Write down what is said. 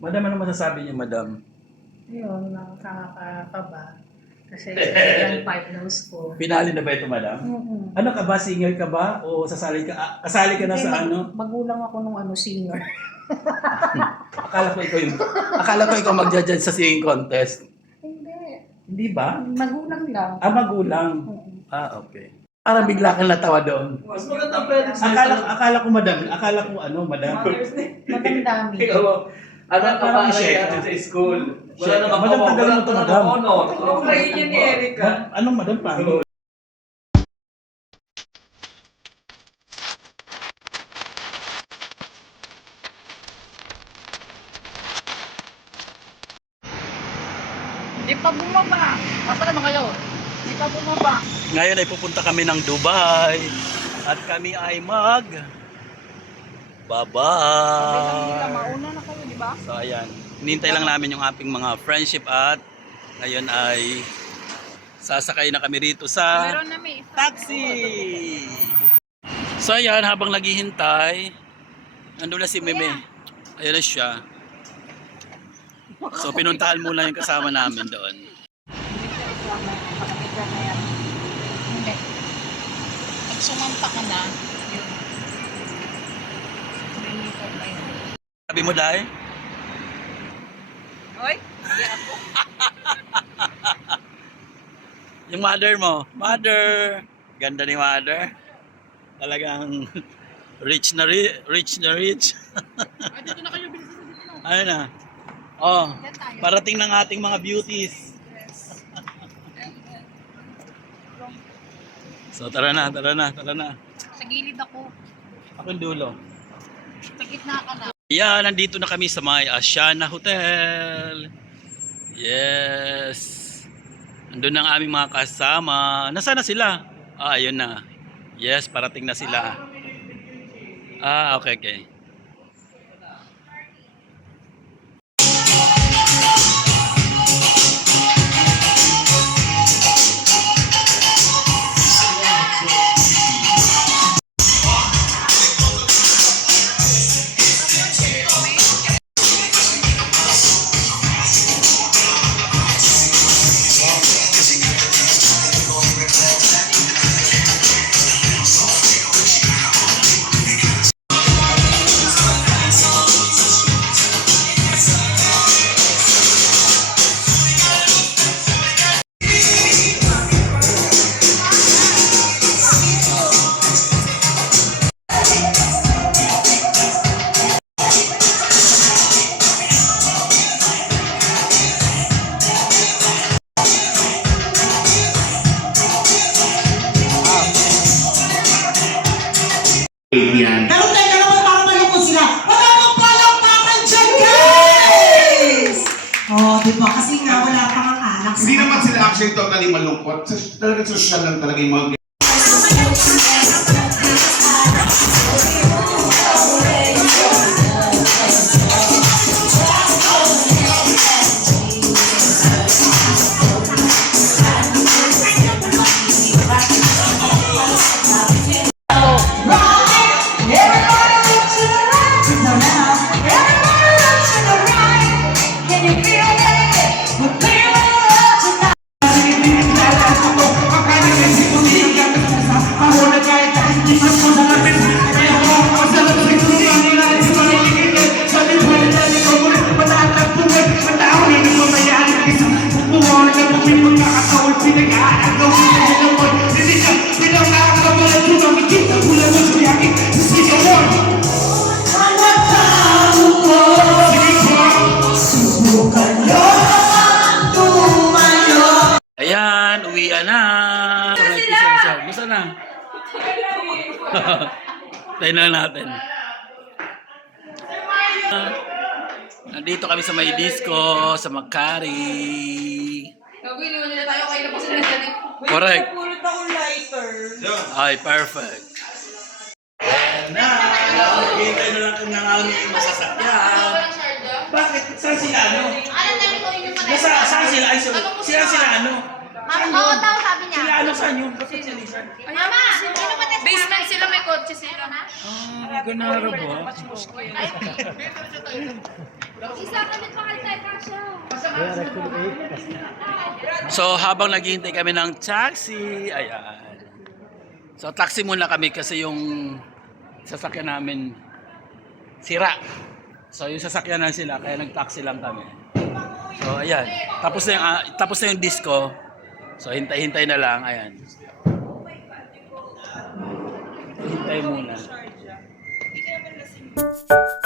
Madam, ano masasabi niyo, madam? Yun, nakakakaba. Kasi ilang partners ko. Pinali na ba ito, madam? Mm-mm. Ano ka ba? Singer ka ba? O sasali ka? Kasali ka na Hindi, sa ano? magulang ako nung singer. Akala ko ikaw magja-judge sa singing contest. Hindi. Hindi ba? Magulang lang. Magulang. Mm-mm. Okay. Parang bigla kang natawa doon. Mas maganda pwede Akala ko, madam. Akala ko madam. Magandami. Ikaw, anak ka Parang pa check. natin sa school. Wala Check. nang Madam, tagalin mo to, madam. Try niya ni Erica. Anong madam pa? Di pa bumaba. Asa naman kayo? Di pa bumaba. Ngayon ay pupunta kami ng Dubai. At kami ay bye-bye. Mauna na kayo, di ba? So ayan, hinintay lang namin yung ating mga friendship at ngayon ay sasakay na kami rito sa Meron na may isa. taxi. So ayan, habang naghihintay, nandun na si Meme. Ayan na siya. So pinuntahan muna yung kasama namin doon. Hindi. Pag sumampa ka na, yun. Limited na yun. Sabi mo, Day? Hoy, hindi ako. Yung mother mo. Mother! Ganda ni mother. Talagang rich na rich. Ay, dito na kayo. Bilisan na dito na. Ayun na. Oh, Yan tayo. parating ng ating mga beauties. So tara na. Sa gilid ako. Akong dulo. Sa gitna ka na. Yeah, nandito na kami sa may Asiana Hotel. Yes. Andun ang aming mga kasama. Nasaan na sila? Ayun na. Yes, parating na sila. Okay. Yan. Pero teka naman, para malungkot sila. Wala pang palakpakan dyan, guys! Oh, di ba? Kasi nga, wala pang ang alak. Hindi naman sila actually totally malungkot. Talagang social lang talaga yung mga Ayan, uwian na. Gusto na. Tayo na natin. Nandito kami sa may disco, sa Makati. Gagawin naman nila tayo kayo na pa sila dyan. Correct. Pulot akong lighter. Ay, perfect. Ayan na. Hintay na lang ng aming masasakyan. Bakit? Saan sila ano? Saan sila? Ay, sorry. Sila ano? Oo daw, sabi niya. Sila ano saan yun? Bakit sila isa? Mama, sino ba test? Basement sila, may kotse sila. Ganaro ba? Isa kami pa kay Kasha. So habang naghihintay kami ng taxi, ayan. So taxi muna kami kasi yung sasakyan namin sira. So yung sasakyan na sila kaya nag-taxi lang kami. So ayan, tapos na yung disco. So hintay-hintay na lang, ayan. Hintay muna. Hindi ka naman lasing.